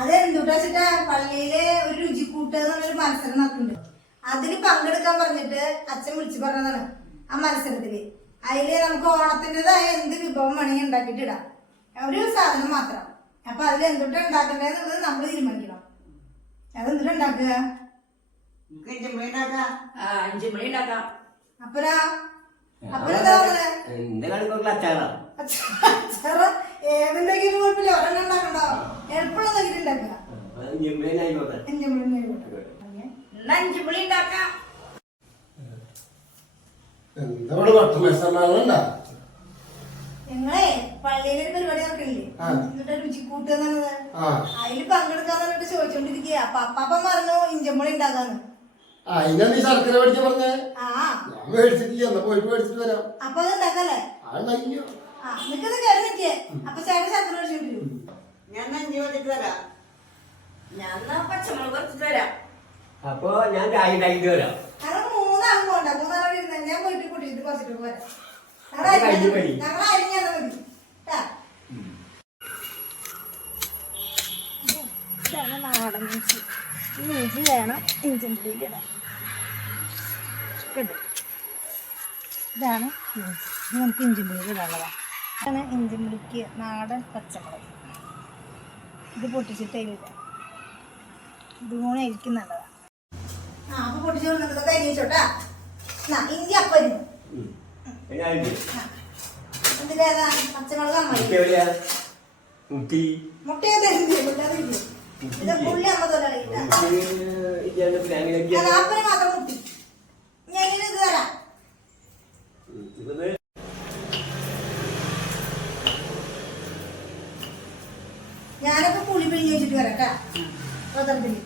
അതെന്തുട്ടാ വെച്ചിട്ടാ പള്ളിയിലെ ഒരു രുചിക്കൂട്ട് എന്നൊരു മത്സരം നടക്കുന്നുണ്ട്. അതില് പങ്കെടുക്കാൻ പറഞ്ഞിട്ട് അച്ഛൻ വിളിച്ചു പറഞ്ഞതാണ്. ആ മത്സരത്തില് അതില് നമുക്ക് ഓണത്തിൻ്റെതായ എന്ത് വിഭവം വേണമെങ്കിൽ ഉണ്ടാക്കിയിട്ടിടാം, ഒരു സാധനം മാത്രം. അപ്പൊ അതിൽ എന്തുട്ടാ ഉണ്ടാക്കണ്ടെന്നുള്ളത് നമ്മൾ തീരുമാനിക്കണം. അതെന്തുട്ടാ ഉണ്ടാക്കുക? അപ്പരാ അപ്പരെന്താ അച്ചാറ് ഏതെന്തെങ്കിലും കുഴപ്പമില്ല, ഒരെണ്ണം ഉണ്ടാക്കണ്ടോ? എളുപ്പമുള്ള എന്തെങ്കിലും ഉണ്ടാക്കുക. ഞങ്ങളെ പള്ളിയിലൊരു പരിപാടി നടക്കണില്ലേ, എന്നിട്ട് രുചിക്കൂട്ട് എന്നുള്ളത്. അതിൽ പങ്കെടുക്കാന്ന് പറഞ്ഞിട്ട് ചോദിച്ചോണ്ടിരിക്കുക. അപ്പൊ അപ്പാപ്പൻ പറഞ്ഞു ഇഞ്ചമ്പുളി ഉണ്ടാക്കാന്ന്. ശർക്കര മേടിച്ച പറഞ്ഞേ ഞാൻ മേടിച്ചിട്ടില്ല, പോയിട്ട് മേടിച്ചിട്ട് വരാം. അപ്പൊ അത് ഉണ്ടാക്കല്ലേ? നിനക്കത് കയറി നിൽക്കേ. അപ്പൊ ചേട്ടൻ ശർക്കര മേടിച്ചിട്ട് ഞാൻ നഞ്ചി വന്നിട്ട് വരാം. ഞാൻ പച്ചമുളക് വറുത്തിട്ട് വരാം. അപ്പൊ ഞാൻ ചായ ഉണ്ടാക്കിട്ട് വരാം. ഞങ്ങൾ മൂന്നാളും പോണ്ട, മൂന്നാളും ഇരുന്ന ഞാൻ പോയിട്ട് കൂട്ടിട്ട് കുറച്ചിട്ട് പോരാം. ഞങ്ങൾ അരിഞ്ഞാൽ മതി. ഇതാണ് നാടൻ ഇഞ്ചി. ഇഞ്ചി വേണം ഇഞ്ചിൻ്റെ ഇടാം. ഇതാണ് ഇഞ്ചി. നമുക്ക് ഇഞ്ചിൻ്റെ ഇടാനുള്ളതാണ്. ഇതാണ് ഇഞ്ചിമുളിക്ക് നാടൻ പച്ചമുളക്. ഇത് പൊട്ടിച്ചിട്ട് അതിലിടാം. ഇതുപോലെ ആയിരിക്കും നല്ലതാണ്. അപ്പൊ പൊട്ടിച്ചു കൊടുക്കുന്നത് കരിച്ചോട്ടാ. ഇഞ്ചി അപ്പം അരിഞ്ഞു. എന്തിലേതാ? പച്ചമുളക് മുട്ടയൊക്കെ ഇത് പുള്ളി അമ്മ തൊഴിലാളിട്ടാ. നാപ്പന് മാത്രം മുട്ടി. ഞാൻ ഇത് തരാം. ഞാനൊക്കെ പുളി പിഴിഞ്ഞ് വെച്ചിട്ട് വരാട്ടാ. പത്രത്തില്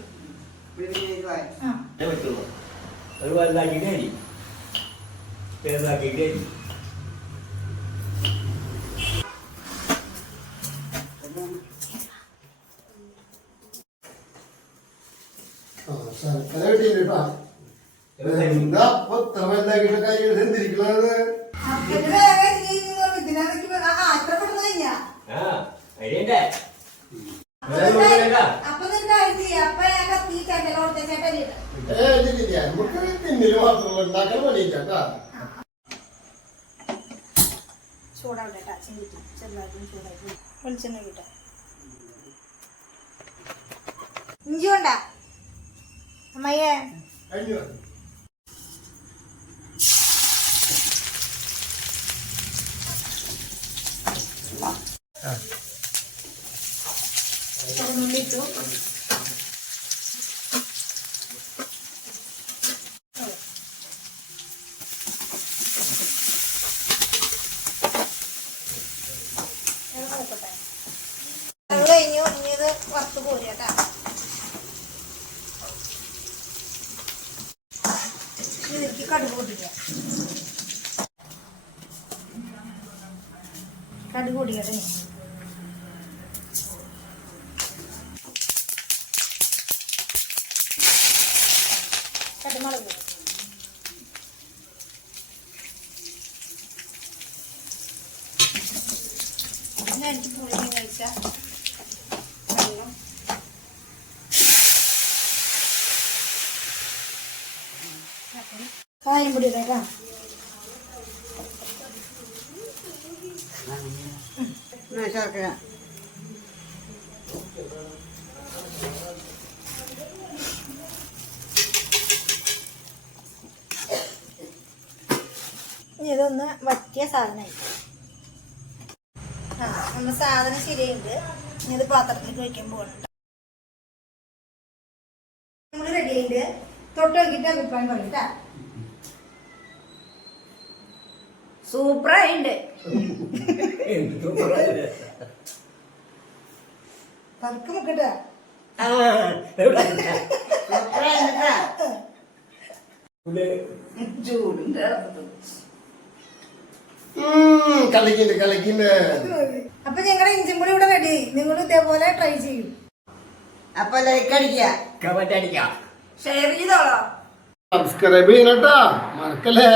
ശർക്കര കിട്ടിയിട്ടാ. എന്താ ഇത്ര വലുതാക്കിട്ട് കൈ എന്തിരിക്കണത്? നമുക്ക് പിന്നില് മാത്രമല്ല ഉണ്ടാക്കാൻ പണിയിട്ടാ. ചൂടാവട്ടെ, ചെറുതായിട്ടും ചൂടായിട്ട് വെളിച്ചെണ്ണ കിട്ടാം. ഇഞ്ചി കൊണ്ടാ അമ്മയെ ഇട്ടു. അത് കഴിഞ്ഞു. ഇനി ഇത് വറുത്ത് പോരാട്ടാ. ഇതിലേക്ക് കടുക് പൊട്ടിക്കാം. കടുക് പൊടിക്കട്ടെ. കടുമുളക് എനിക്ക് പുളിയും കഴിച്ച വെള്ളം. കായം പൊടി ഇടേക്കാം. ശർക്കര ഇതൊന്ന് വറ്റിയ സാധനമായി. നമ്മുടെ സാധനം ശരിയുണ്ട്. ഇനി ഇത് പാത്രത്തിലേക്ക് വയ്ക്കാൻ പോകുന്നുണ്ട്. നമ്മൾ റെഡി ആയിട്ട് തൊട്ട് നോക്കിയിട്ട് അഭിപ്രായം പറയൂട്ടാ. സൂപ്പറായിണ്ട്. പതുക്കെ മുക്കട്ടാ. ചൂടുണ്ട്. അപ്പൊ ഞങ്ങളുടെ ഇഞ്ചിമ്പുളി ഇവിടെ റെഡി. നിങ്ങൾ ഇതേപോലെ ട്രൈ ചെയ്യും. അപ്പൊ ലൈക്ക് അടിക്കുക, കമന്റ് അടിക്കാം, ഷെയർ ചെയ്തോളാം, സബ്സ്ക്രൈബ് ചെയ്യണട്ടാ, മറക്കല്ലേ.